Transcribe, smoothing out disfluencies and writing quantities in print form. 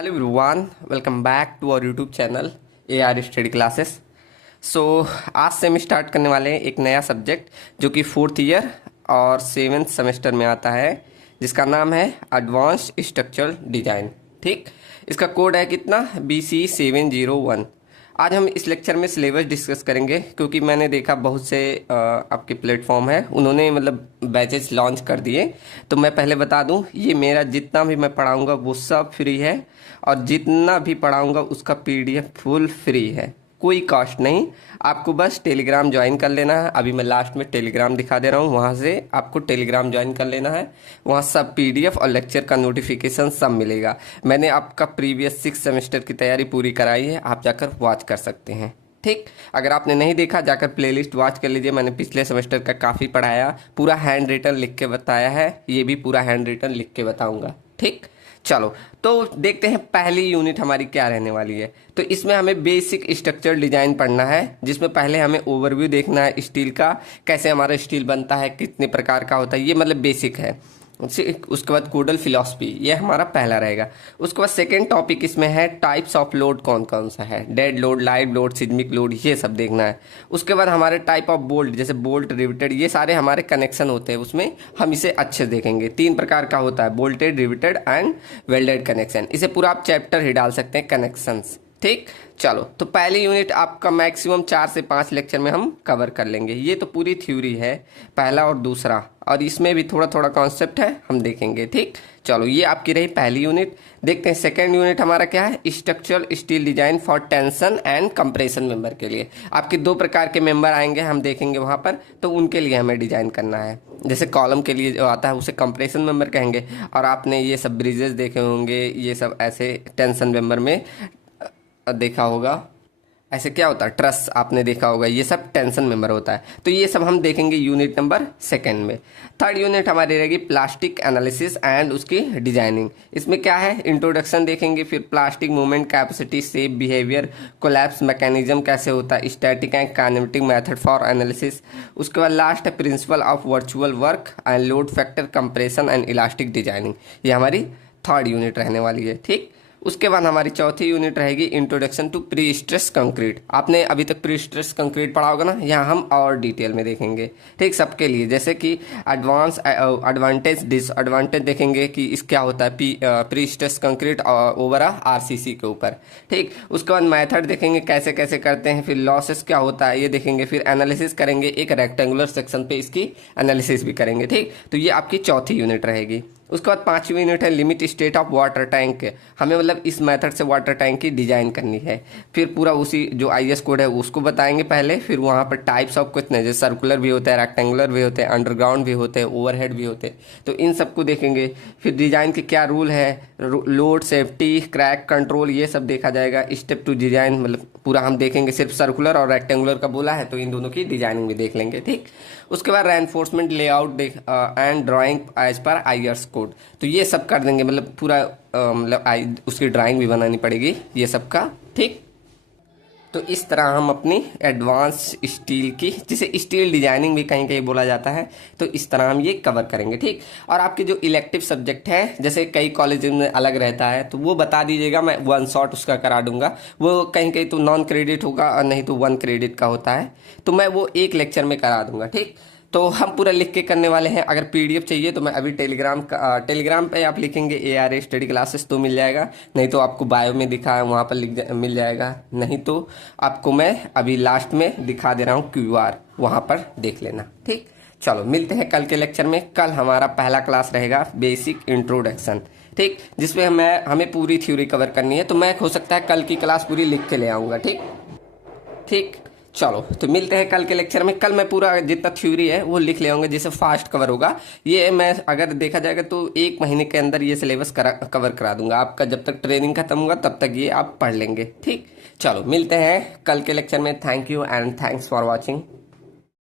Hello everyone, welcome back to our YouTube channel A R study classes. So आज से हम start करने वाले हैं एक नया सब्जेक्ट जो कि फोर्थ ईयर और सेवेंथ सेमेस्टर में आता है, जिसका नाम है एडवांस्ड स्ट्रक्चरल डिजाइन। ठीक, इसका कोड है कितना, BC701। आज हम इस लेक्चर में सिलेबस डिस्कस करेंगे, क्योंकि मैंने देखा बहुत से आपके प्लेटफॉर्म है, उन्होंने मतलब बैचेस लॉन्च कर दिए। तो मैं पहले बता दूं, ये मेरा जितना भी मैं पढ़ाऊंगा वो सब फ्री है, और जितना भी पढ़ाऊंगा उसका PDF फुल फ्री है, कोई कॉस्ट नहीं। आपको बस टेलीग्राम ज्वाइन कर लेना है। अभी मैं लास्ट में टेलीग्राम दिखा दे रहा हूँ, वहाँ से आपको टेलीग्राम ज्वाइन कर लेना है। वहाँ सब PDF और लेक्चर का नोटिफिकेशन सब मिलेगा। मैंने आपका प्रीवियस 6 सेमेस्टर की तैयारी पूरी कराई है, आप जाकर वॉच कर सकते हैं। ठीक, अगर आपने नहीं देखा जाकर प्लेलिस्ट वॉच कर लीजिए। मैंने पिछले सेमेस्टर का काफ़ी पढ़ाया, पूरा हैंड रिटन लिख के बताया है, ये भी पूरा हैंड रिटन लिख के बताऊँगा। ठीक, चलो तो देखते हैं पहली यूनिट हमारी क्या रहने वाली है। तो इसमें हमें बेसिक स्ट्रक्चरल डिजाइन पढ़ना है, जिसमें पहले हमें ओवरव्यू देखना है स्टील का, कैसे हमारा स्टील बनता है, कितने प्रकार का होता है, ये मतलब बेसिक है। उसके बाद कोडल फिलॉसफी, ये हमारा पहला रहेगा। उसके बाद सेकेंड टॉपिक इसमें है टाइप्स ऑफ लोड, कौन कौन सा है, dead load, live load, seismic load, ये सब देखना है। उसके बाद हमारे टाइप ऑफ बोल्ट, जैसे बोल्ट, रिवेटेड, ये सारे हमारे कनेक्शन होते हैं, उसमें हम इसे अच्छे देखेंगे। 3 प्रकार का होता है, bolted, riveted and welded connection. इसे पूरा आप चैप्टर ही डाल सकते हैं, कनेक्शंस। ठीक, चलो तो पहली यूनिट आपका मैक्सिमम 4 से 5 लेक्चर में हम कवर कर लेंगे। ये तो पूरी थ्योरी है, पहला और दूसरा, और इसमें भी थोड़ा थोड़ा कॉन्सेप्ट है, हम देखेंगे। ठीक, चलो ये आपकी रही पहली यूनिट। देखते हैं सेकेंड यूनिट हमारा क्या है, structural steel design for tension and compression member के लिए। आपके 2 प्रकार के मेंबर आएंगे, हम देखेंगे वहाँ पर, तो उनके लिए हमें डिजाइन करना है। जैसे कॉलम के लिए जो आता है उसे कंप्रेशन मेंबर कहेंगे, और आपने ये सब ब्रिजेस देखे होंगे, ये सब ऐसे टेंशन मेंबर में देखा होगा। ऐसे क्या होता है, ट्रस आपने देखा होगा, ये सब टेंशन मेंबर होता है। तो ये सब हम देखेंगे यूनिट नंबर सेकंड में। थर्ड यूनिट हमारी रहेगी प्लास्टिक एनालिसिस एंड उसकी डिजाइनिंग। इसमें क्या है, इंट्रोडक्शन देखेंगे, फिर plastic movement, capacity, shape, behaviour, collapse mechanism कैसे होता है, static and kinematic method for analysis. उसके बाद लास्ट है principle of virtual work and load factor, compression and elastic designing. ये हमारी थर्ड यूनिट रहने वाली है। ठीक, उसके बाद हमारी चौथी यूनिट रहेगी introduction to pre stress concrete. आपने अभी तक प्री स्ट्रेस कंक्रीट पढ़ा होगा ना, यहाँ हम और डिटेल में देखेंगे। ठीक, सबके लिए, जैसे कि एडवांटेज डिसएडवांटेज देखेंगे कि इस क्या होता है pre stress concrete over RCC के ऊपर। ठीक, उसके बाद मेथड देखेंगे कैसे कैसे करते हैं, फिर लॉसेस क्या होता है ये देखेंगे, फिर एनालिसिस करेंगे, एक रेक्टेंगुलर सेक्शन पे इसकी एनालिसिस भी करेंगे। ठीक, तो ये आपकी चौथी यूनिट रहेगी। उसके बाद 5वीं यूनिट है limit state of water tank. हमें मतलब इस मेथड से वाटर टैंक की डिजाइन करनी है। फिर पूरा उसी जो IS कोड है उसको बताएंगे पहले, फिर वहाँ पर टाइप्स ऑफ कितने, जैसे सर्कुलर भी होता है, रेक्टेंगुलर भी होते हैं, अंडरग्राउंड भी होते हैं, ओवरहेड भी होते हैं, तो इन सबको देखेंगे। फिर डिजाइन के क्या रूल है, लोड, सेफ्टी, क्रैक कंट्रोल, ये सब देखा जाएगा। स्टेप टू डिजाइन मतलब पूरा हम देखेंगे, सिर्फ सर्कुलर और रेक्टेंगुलर का बोला है तो इन दोनों की डिजाइनिंग भी देख लेंगे। ठीक, उसके बाद reinforcement, layout and drawing as पर IS कोड, तो ये सब कर देंगे। मतलब पूरा मतलब उसकी ड्राइंग भी बनानी पड़ेगी ये सब का। ठीक, तो इस तरह हम अपनी एडवांस स्टील की, जिसे स्टील डिजाइनिंग भी कहीं कहीं बोला जाता है, तो इस तरह हम ये कवर करेंगे। ठीक, और आपके जो इलेक्टिव सब्जेक्ट है, जैसे कई कॉलेज में अलग रहता है, तो वो बता दीजिएगा, मैं 1 शॉट उसका करा दूंगा। वो कहीं कहीं तो नॉन क्रेडिट होगा और नहीं तो 1 क्रेडिट का होता है, तो मैं वो एक लेक्चर में करा दूंगा। ठीक, तो हम पूरा लिख के करने वाले हैं। अगर PDF चाहिए तो मैं अभी टेलीग्राम पे आप लिखेंगे ARA स्टडी क्लासेस तो मिल जाएगा, नहीं तो आपको बायो में दिखा है वहाँ पर मिल जाएगा, नहीं तो आपको मैं अभी लास्ट में दिखा दे रहा हूँ QR, वहाँ पर देख लेना। ठीक, चलो मिलते हैं कल के लेक्चर में। कल हमारा पहला क्लास रहेगा बेसिक इंट्रोडक्शन। ठीक, जिसमें हमें पूरी थ्योरी कवर करनी है, तो मैं हो सकता है कल की क्लास पूरी लिख के ले आऊँगा। ठीक ठीक, चलो तो मिलते हैं कल के लेक्चर में। कल मैं पूरा जितना थ्योरी है वो लिख ले आऊंगा, जिससे फास्ट कवर होगा। ये मैं अगर देखा जाएगा तो 1 महीने के अंदर ये सिलेबस कवर करा दूंगा आपका। जब तक ट्रेनिंग खत्म होगा तब तक ये आप पढ़ लेंगे। ठीक, चलो मिलते हैं कल के लेक्चर में। Thank you and thanks for watching.